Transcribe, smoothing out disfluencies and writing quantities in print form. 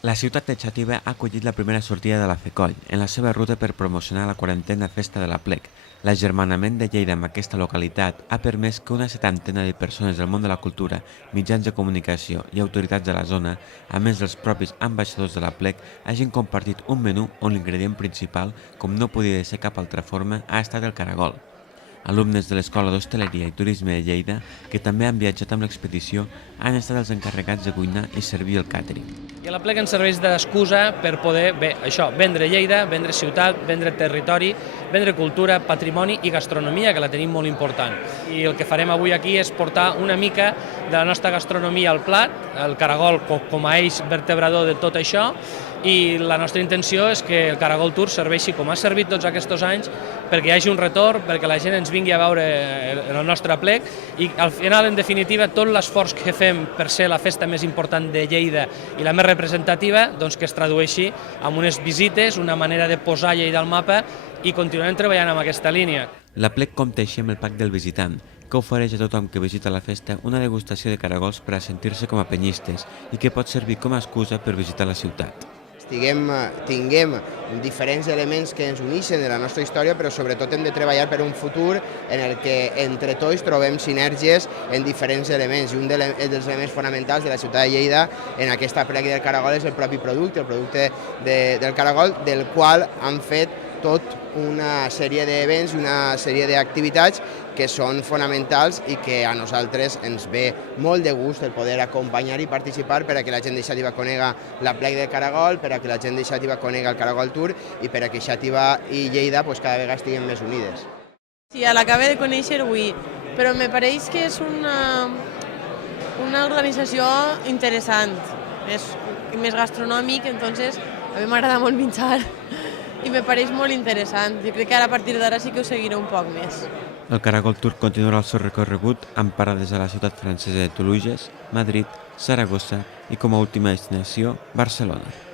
La ciutat de Xàtiva ha acollit la primera sortida de la FECOLL en la seva ruta per promocionar la 40a Festa de l'Aplec. L'agermanament de Lleida amb aquesta localitat ha permès que una setantena de persones del món de la cultura, mitjans de comunicació i autoritats de la zona, a més dels propis ambaixadors de l'Aplec, hagin compartit un menú on l'ingredient principal, com no podia ser cap altra forma, ha estat el caragol. Alumnes de l'Escola d'Hostaleria i Turisme de Lleida, que també han viatjat amb l'expedició, han estat els encarregats de cuinar i servir el càtering. I l'Aplec ens serveix d'excusa per poder, vendre Lleida, vendre ciutat, vendre territori, vendre cultura, patrimoni i gastronomia, que la tenim molt important. I el que farem avui aquí és portar una mica de la nostra gastronomia al plat, el caragol com a eix vertebrador de tot això, i la nostra intenció és que el Caragol Tour serveixi com ha servit tots aquests anys, perquè hi hagi un retorn, perquè la gent ens vingui a veure el nostre aplec i al final, en definitiva, tot l'esforç que fem per ser la festa més important de Lleida i la més representativa, doncs que es tradueixi en unes visites, una manera de posar Lleida al mapa i continuem treballant amb aquesta línia. L'Aplec compta així amb el Pack del Visitant, que ofereix a tothom que visita la festa una degustació de caragols per a sentir-se com a penyistes i que pot servir com a excusa per visitar la ciutat. Tinguem diferents elements que ens uneixen de la nostra història, però sobretot hem de treballar per un futur en el que entre tots trobem sinergies en diferents elements. I un dels elements fonamentals de la ciutat de Lleida en aquesta Aplec del Caragol és el propi producte, el producte del caragol, del qual han fet tot una sèrie d'events i una sèrie d'activitats que són fonamentals i que a nosaltres ens ve molt de gust el poder acompanyar i participar per a que la gent de Xàtiva conega l'Aplec del Caragol, per a que la gent de Xàtiva conega el Caragol Tour i per a que Xàtiva i Lleida cada vegada estiguin més unides. Sí, l'acabé de conèixer avui, però me pareix que és una organització interessant, és més gastronòmic, entonces a mi m'agrada molt menjar i me pareix molt interessant. Jo crec que ara a partir d'ara sí que ho seguiré un poc més. El Caragol Tour continuarà el seu recorregut amb parades a la ciutat francesa de Toulouse, Madrid, Saragossa i com a última destinació, Barcelona.